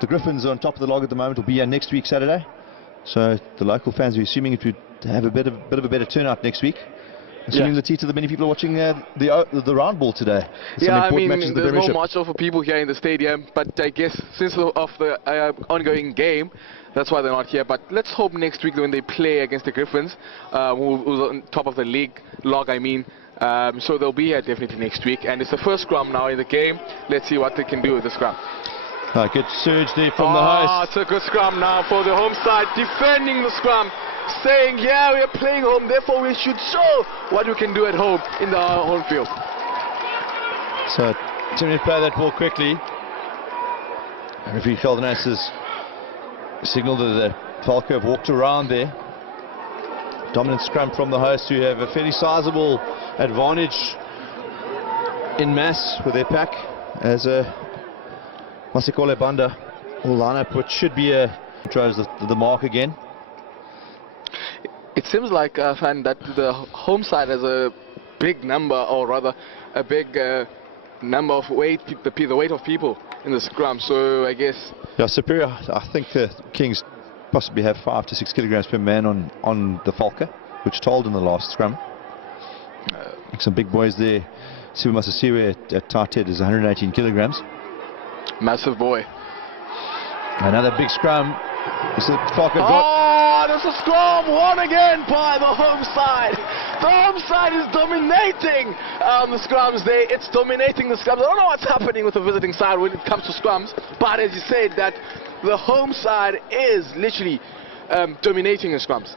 the Griffins are on top of the log at the moment. Will be here next week, Saturday. So the local fans, we're assuming it would have a bit of a better turnout next week. Assuming the Tita, the many people are watching the round ball today. Yeah, I mean, there's not much of people here in the stadium, but I guess since of the ongoing game, that's why they're not here. But let's hope next week when they play against the Griffins, who's on top of the league log, I mean. So they'll be here definitely next week. And it's the first scrum now in the game. Let's see what they can do with the scrum. Good surge there from the host. It's a good scrum now for the home side, defending the scrum, saying, yeah, we're playing home, therefore we should show what we can do at home in the home field. So, to play that ball quickly. Referee Gelderhuis has signalled that the Valke have walked around there. Dominant scrum from the hosts, who have a fairly sizable advantage in mass with their pack as a Mazosiwe Banda will line up, which should be drives the mark again. It seems like, Fan, that the home side has a big number, or rather a big number of weight, the weight of people in the scrum. So I guess superior. I think the Kings possibly have 5 to 6 kilograms per man on the Valke, which told in the last scrum. Some big boys there. Sive Mazosiwe at tight head is 118 kilograms. Massive boy. Another big scrum. There's a scrum won again by the home side. The home side is dominating the scrums there. It's dominating the scrums. I don't know what's happening with the visiting side when it comes to scrums, but as you said, that the home side is literally dominating the scrums.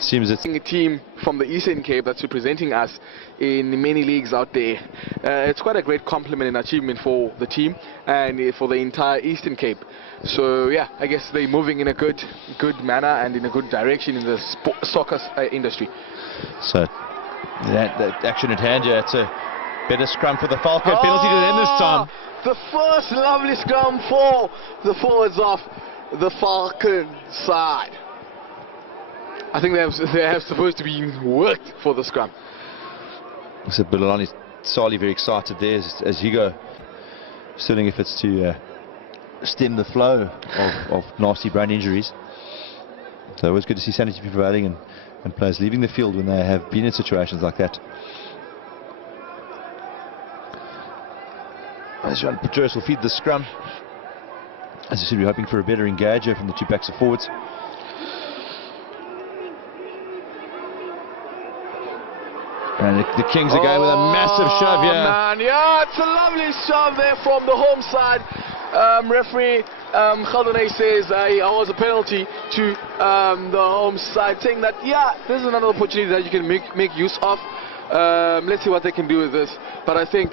Seems it's a team from the Eastern Cape that's representing us in many leagues out there. It's quite a great compliment and achievement for the team and for the entire Eastern Cape. So yeah, I guess they're moving in a good manner and in a good direction in the soccer industry. So that action at hand, it's a better scrum for the Valke. Penalty to them this time. The first lovely scrum for the forwards of the Falcon side. I think they have supposed to be worked for the scrum. So Bulelani Sali very excited there as Hugo still efforts to stem the flow of nasty brain injuries. So it was good to see sanity prevailing and players leaving the field when they have been in situations like that. As Jean Peters will feed the scrum. As I said, we're hoping for a better engager from the two backs of forwards. And the Kings are going with a massive shove here. Man, yeah, it's a lovely shove there from the home side. Referee Gelderhuis says it was a penalty to the home side, saying that, yeah, this is another opportunity that you can make use of. Let's see what they can do with this. But I think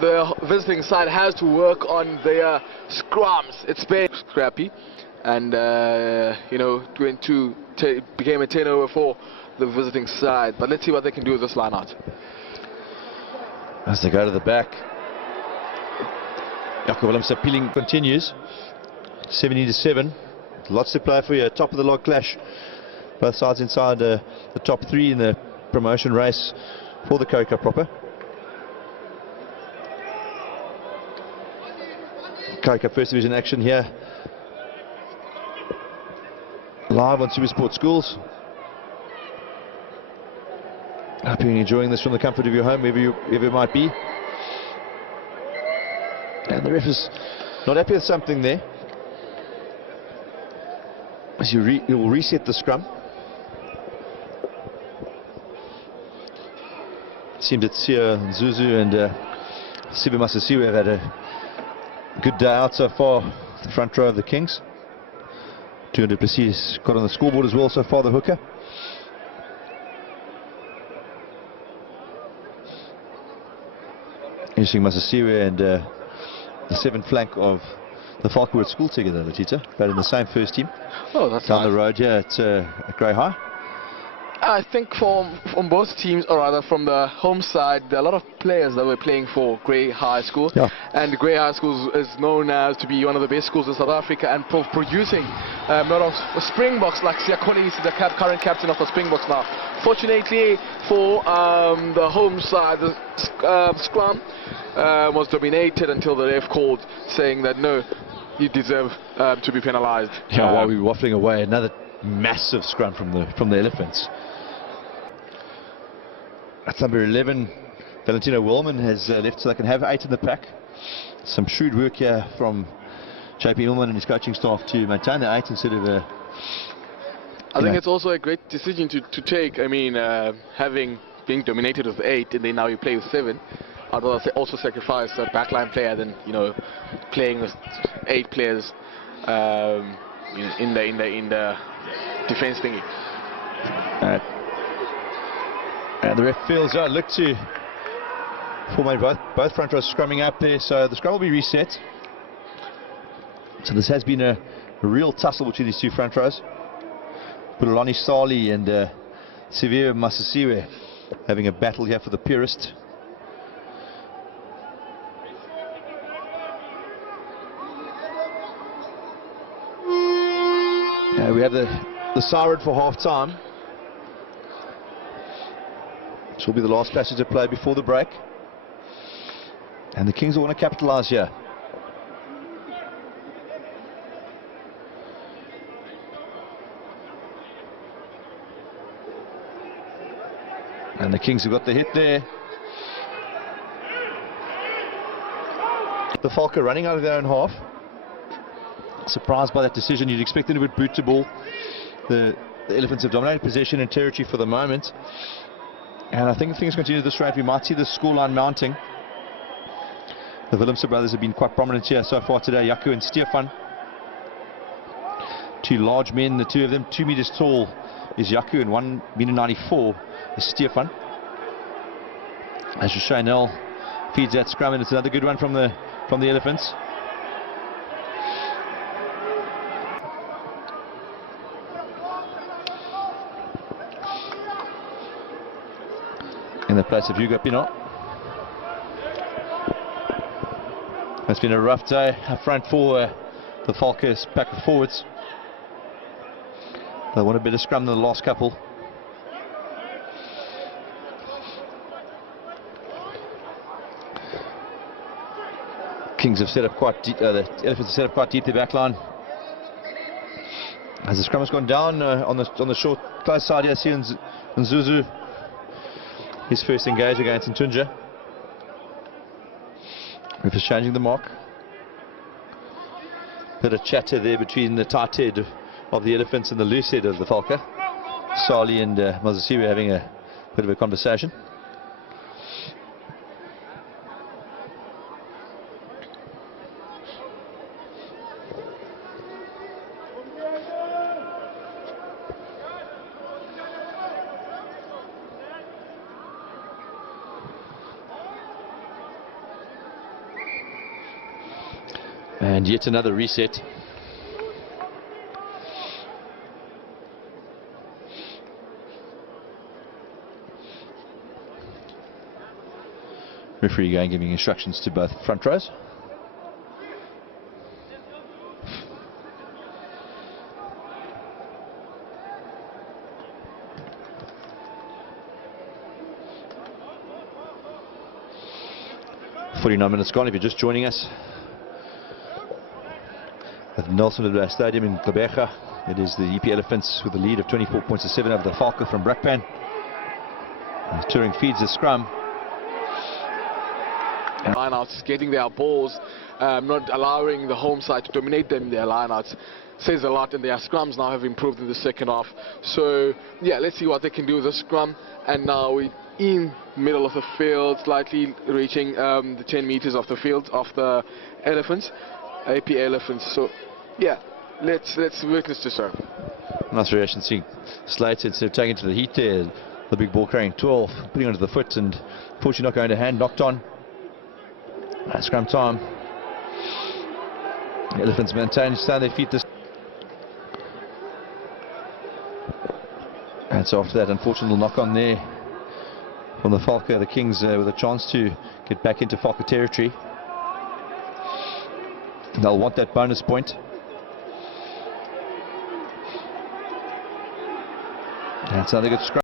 the visiting side has to work on their scrums. It's been scrappy. And, became a 10-over for the visiting side, but let's see what they can do with this line out. As they go to the back, Jacob Willemse appealing continues. 17-7, lots to play for you. Top of the log clash, both sides inside the top 3 in the promotion race for the Kouka proper. Kouka First Division action here, live on SuperSport Schools. I hope you're enjoying this from the comfort of your home, wherever you might be. And the ref is not happy with something there. As you will reset the scrum. It seems that Sia Zuzu and Sive Mazosiwe have had a good day out so far, the front row of the Kings. 200 Plessis got on the scoreboard as well so far, the hooker. Interesting, Mazosiwe and the 7th flank of the Valke were at school together, Latita, but in the same first team. Oh, that's down nice. The road, yeah, it's at Grey High. I think from both teams, or rather from the home side, there are a lot of players that were playing for Grey High School. Yeah. And Grey High School is known as to be one of the best schools in South Africa and for producing a lot of Springboks, like Siakoni is the current captain of the Springboks now. Fortunately for the home side, the scrum was dominated until the ref called, saying that no, you deserve to be penalised. Yeah, while we were waffling away, another massive scrum from the Elephants. At number 11, Valentino Willman has left so they can have 8 in the pack. Some shrewd work here from JP Illman and his coaching staff to maintain the 8 instead of I think it's also a great decision to take. I mean, being dominated with 8 and then now you play with 7. I'd rather also sacrifice a backline player than playing with 8 players in the defense thingy. And the ref feels look to form both front rows scrumming up there, so the scrum will be reset. So this has been a real tussle between these two front rows. Bulelani Sali and Sive Mazosiwe having a battle here for the purist. We have the siren for half time. This will be the last passage of play before the break. And the Kings will want to capitalise here. And the Kings have got the hit there. The Valke running out of their own half. Surprised by that decision. You'd expect them to boot to ball. The Elephants have dominated possession and territory for the moment. And I think if things continue at this rate, we might see the scoreline mounting. The Willemse brothers have been quite prominent here so far today. Jaco and Stefan. Two large men, the two of them 2 meters tall is Jaco and 1 meter 94 is Stefan. As Chanel feeds that scrum, and it's another good one from the Elephants. In the place of Hugo Pinot. It's been a rough day up front for the Valke's back and forwards. They want a better scrum than the last couple. Kings have set up quite deep, the Elephants have set up quite deep their back line. As the scrum has gone down on the short close side here, see Nzuzu. His first engage against Ntunja. Ref is changing the mark. Bit of chatter there between the tight head of the Elephants and the loose head of the Valke. Sali and Mazosiwe having a bit of a conversation. And yet another reset. Referee again giving instructions to both front rows. "49 minutes gone if you're just joining us. At Nelson Mandela Stadium in Gqeberha. It is the EP Elephants with a lead of 24 points to 7 over the Valke from Brakpan. Turing feeds the scrum. Lineouts getting their balls, not allowing the home side to dominate them. Their lineouts says a lot, and their scrums now have improved in the second half. So yeah, let's see what they can do with the scrum. And now we in middle of the field, slightly reaching the 10 meters of the field of the Elephants, AP Elephants. So yeah, let's witness this, sir. Nice reaction seeing Slater instead of taking to the heat there. The big ball carrying 12, putting onto the foot, and fortunately not going to hand, knocked on. Scrum time. The Elephants maintain, stand their feet. And so after that unfortunate knock on there from the Valke, the Kings with a chance to get back into Valke territory. They'll want that bonus point. That's another good scrum.